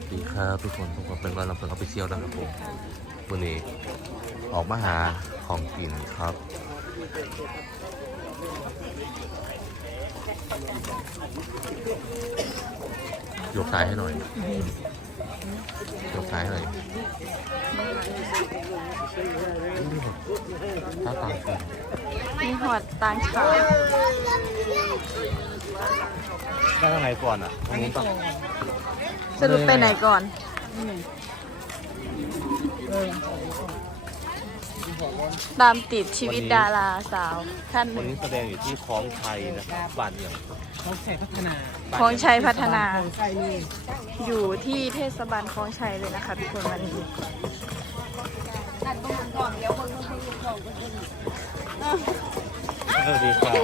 วัสดีครับทุกคนทุกคนเป็นวันเราเพิ่งเอาไปเที่ยวนะครับผมวันนี้ออกมาหาของกินครับ ยกสายให้หน่อย ยกสายให้หน่อยถ้าต่างกันมีหอดต่างชาติได้ทางไหนก่อนอะทางนู้นปะ สรุปไปไหนก่อน ตามติดชีวิตดาราสาวท่านหวันนึ่งนี้แสดงอยู่ที่คลองไทยนะครับบ้านเนี่ยเขาใส่พัฒนาของชัยพัฒนา ของใส่นี่อยู่ที่เทศบาลคลองชัยเลยนะคะทุกคนวันนี้ สวัสดีครับ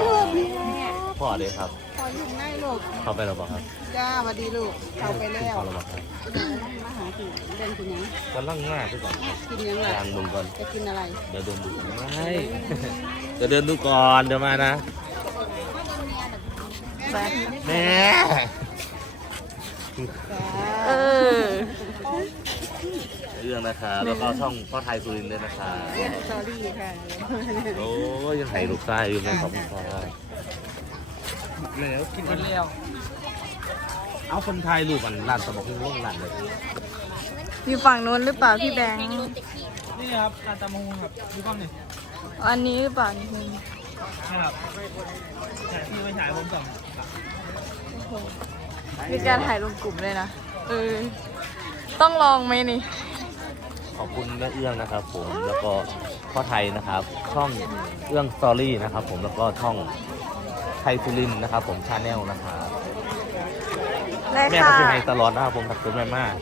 พ่อเดีครับพ ออยู่ง่ายลูกเข้าไปแล้วเปล่าครับจ้าสวัสดีลูกเข้าไปแล้วเข้าแล้วเปล่าครับมาหาถึงเดินกินยังกำลังง่ายไปก่อนกินยังไงยางมึงก่อนจะกินอะไร เดี๋ยวเดินดูไม่เดี๋ยวเดินดูก่อนเดี๋ยวมานะไปแม่เออเรื่องนะครับแล้วก็ช่องพ่อไทยสุรินทร์ด้วยนะครับสอรี่ค่ะ โอ้ยยังถ่ายรูปได้อยู่เลยขอบคุณครับ แล้วกินกันแล้ว เอาคนไทยรูปมันร้านสมองล่งร้านเลยอยู่ฝั่งนู้นหรือเปล่าพี่แบงค์นี่ครับอาตามูครับดูกล้องหน่อยอันนี้หรือเปล่านี่ครับถ่ายที่ไปถ่ายผมก่อนมีการถ่ายลงกลุ่มเลยนะเออต้องลองไหมนี่ ขอบคุณแม่เอื้องนะครับผมแล้วก็พ่อไทยนะครับ ช่องเอื้องสตอรี่นะครับผมแล้วก็ช่อง ไทยสุรินทร์นะครับผมชาแนลนะครับได้แม่ค่ะก็คือไฮตลอดนะครับผมถักตัวแม่มาก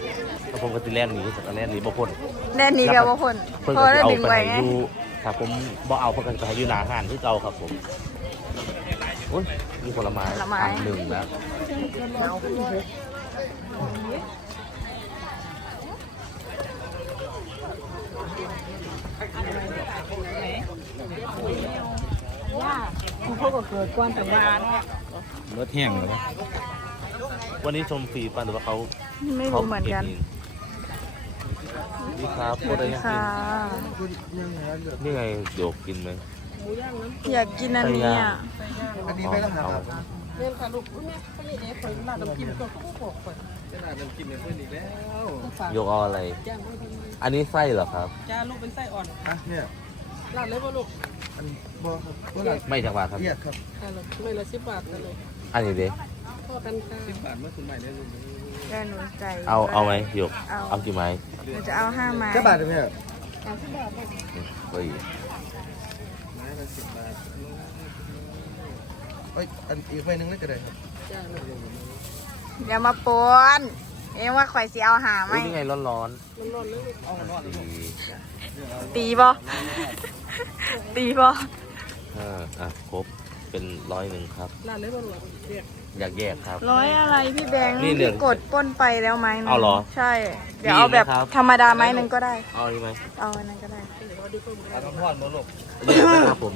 แล้วผมก็ติแลนหนีจากแลนหนีบ่พ้นแน่นี้กับว่าคนเพิ่นพอก็ได้จะเอาดึงไปไว้ให้ไง อยู่ถ้าผมบ่เอาเพิ่นก็จะให้อยู่หน้าห้านที่เก่าครับผมโอ้ยมีผลไม้อันหนึ่งแล้ว เขา ก็เกิดก้อนแต่ว่าเลือดแห้งเลยวันนี้ชมฟรีป่ะหรือว่าเขาไม่รู้เหมือนกันนี่ครับพูดได้ยังกิค่ะนนี่ไงโยกกินไหมอยากกินอันนี้อะอันนี้ไม่ต้องเอาเล่นค่ะลูกแม่เขาเรียกเอ๊ะคนราดน้ำจิ้มก็เขาบอกก่อนโยกเอาอะไรย่างไม่ทันอันนี้ไส้เหรอครับจ้าลูกเป็นไส้อ่อนอะเนี่ย ราดเลยป่ะลูกอันบอครับก็หลักไม่จังหวะครับ เรียกครับค่ะลูกไม่ละสิบบาทกันเลยอันนี้เด็พอกันค่ะสิบบาทแกหนูใจเอาเอาไหมโยกเอาเอากี่ไม้หนูจะเอาห้าไม้แค่บาทเดียวเนี่ยสามสิบบาทเลยเฮ้ยไม้ละสิบบาทเอ้ยอันอีกใบหนึงน่าจะได้ครับจ้าลูกอย่ามาปวนเอ็งว่าข่อยสิเอาหาไหมอุ้ยนี่ไงร้อนมันร้อนเลยลูกเอาร้อนๆดีตีบ่ ตีบ่เอออะครบเป็นร้อยหนึ่งครับราดเลยป่ะลูกเรียกอยากแยกครับ ร้อยอะไรพี่แบงค์นี่เหลืพี่องกดปล้นไปแล้วไหมนึงเอาเหรอใช่ เดี๋ยวเอาแบบมีไหมครับ ธรรมดาไม้หนึ่งก็ได้ เอาอันนี้ไหมเอาอันนั้นก็ได้ เอาน้ำทอดมาลูกแยกนะครับผม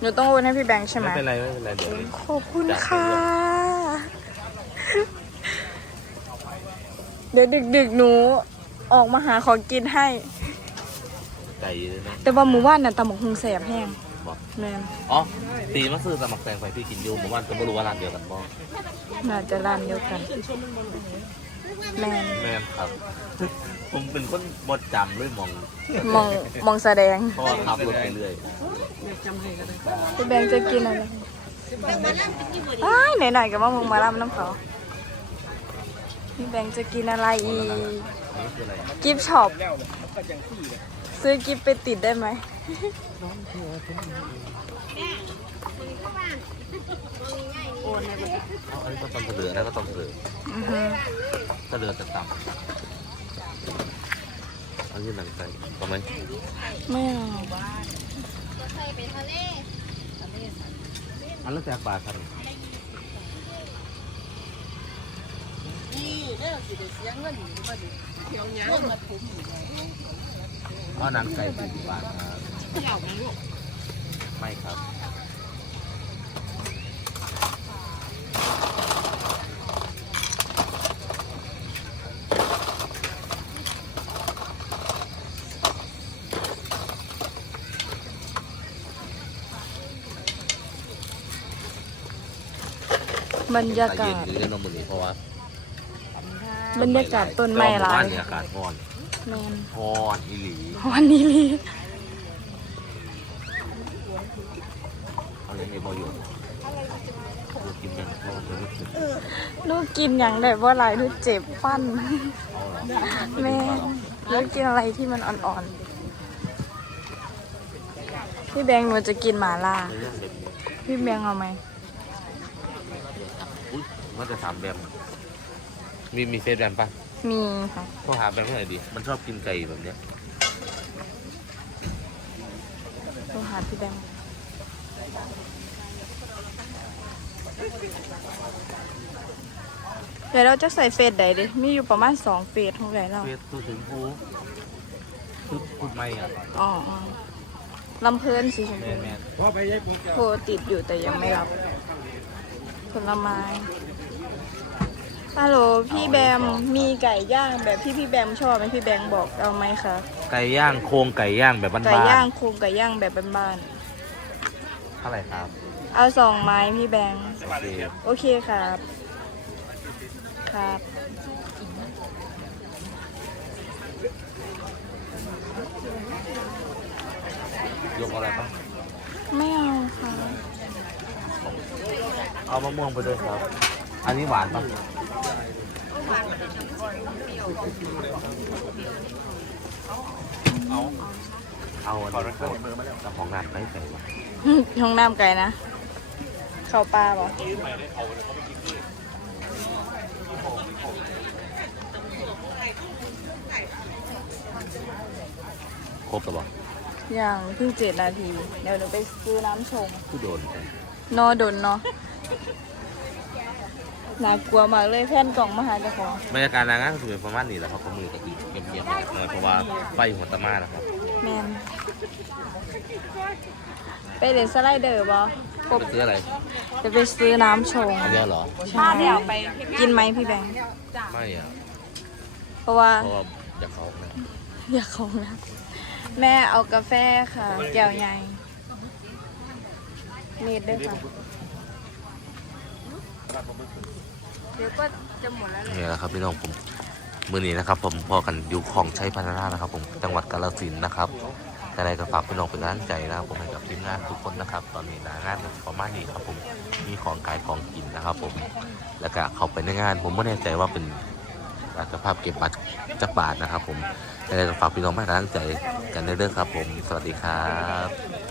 หนูต้องโอนให้พี่แบงค์ใช่ไหมไม่เป็นไรไม่เป็นไรเดี๋ยวขอบคุณค่ะ เดี๋ยวดึกๆหนูออกมาหาของกินให้ ไก่เลยนะแต่ว่าหมู่บ้านน่ะตำหมกหุงแสบแห้งบอกแมนอ๋อตีมาซื้อตำหมักแตงไปพี่กินอยูผมว่าจะไม่รู้ว่าร้านเดียวกันบ่น่าจะร้านเดียวกันแมนแม่นครับ ผมเป็นคนบดจำด้วยมองมองมองแสดงเพราะว่าขับรถไปเรื่อยแม่จำให้ก็ได้พี่แบงค์จะกินอะไรอ้ายไหนๆกับว่ามึงมาล่ำน้ำเขาพี่แบงค์จะกินอะไรอีกอันนี้คืออะไรกิฟต์ช็อป ซื้อกิฟต์ไปติดได้ไหมโอนให้ลูกเอาอันนี้ก็ต้มเสลือนะก็ต้มเสลืออือฮึเสลือจะต่ำอันนี้หนังไก่เอาไหมไม่เอาอันละแจกบาทครับนี่เด้อสิได้เสียเงินอยู่บ่ดิเที่ยวหยังเงินมาถุมอยู่ เอาหนังไก่สิบบาทครับไม่ครับ บรรยากาศบรรยากาศต้นไม้ร้าหบ้เยากาศร้อน แมนร้อนอีหลีวันนี้ลีอะไรไม่บอยู่ดูกินยังร้อนเลยรู้สึกลูกกินอย่างแบบว่าหลายลูกเจ็บฟัน เอาเหรอแม่ลูกกินอะไรที่มันอ่อนๆ พี่แบงค์หนูจะกินหมาล่า ในเรื่องเด็กเนี่ยพี่แบงค์เอาไหม อุ๊ยว่าจะถามแบมมีมีเฟซแบมปะ มีค่ะ โทรหาแบมให้หน่อยดิ มันชอบกินไก่แบบเนี้ย โทรหาพี่แบงค์เดี๋ยวเราจะใส่เฟซใดดิ มีอยู่ประมาณสองเฟซของไหนเรา เฟซตัวถึงพูพูดพูดไม่อะอ๋ออ๋อลำเพลินสีชมแมพูนแมน โทรติดอยู่แต่ยังไม่รับ ผลไม้ ฮัลโหลพี่แบมมีไก่ย่างแบบที่พี่แบมชอบไหมพี่แบงค์บอกเอาไหมคะไก่ย่างโครงไก่ย่างแบบบ้านๆไก่ย่างโครงไก่ย่างแบบบ้านเท่าไหร่ครับๆเอาสองไม้พี่แบงค์โอเคโอเคครับ ครับ ยกอะไรปะไม่เอาค่ะเอามะม่วงไปด้วยครับ อันนี้หวานปะ เอาเอาอันนี้ครับเอาของงานไม่ใส่วะห้องน้ำไก่นะ เข้าปลาบ่ครบแล้วบ่อย่างเพิ่งเจ็ดนาที เดี๋ยวหนูไปซื้อน้ำชงผู้โดนนอโดนเนาะ น่ากลัวมากเลยแผ่นกล่องมาหาเจ้าของบรรยากาศนางงานคือเป็นประมาณนี้แหละครับก็มือกับอีกเงียบๆหน่อยเพราะว่าไฟหัวตะมานะครับแมนไปเล่นสไลเดอร์บ่ครบไปซื้ออะไรจะไปซื้อน้ำชงอันเนี้ยเหรอใช่กินไหมพี่แบงค์ไม่อะเพราะว่าเพราะว่าจะเขานะอยากของนะแม่เอากาแฟค่ะแก้วใหญ่นิดด้วยค่ะ เดี๋ยวก็จะหมดแล้วนี่แหละครับพี่น้องผมมือนี้นะครับ ผมพอกันอยู่ของใช้พัฒนานะครับ ผมจังหวัดกาฬสินธุ์นะครับแต่อะไรก็ฝากพี่น้องเป็นกำลังใจนะครับผมให้กับทีมงานทุกคนนะครับ ตอนนี้นางานประมาณนี้ครับผมมีของขายของกินนะครับ ผมแล้วก็เข้าไปในงาน ผมไม่แน่ใจว่าเป็นอาจจะภาพเก็บบัตรจักบาทนะครับ ผมแต่อะไรก็ฝากพี่น้องให้กำลังใจกันเรื่อยๆครับ ผมสวัสดีครับ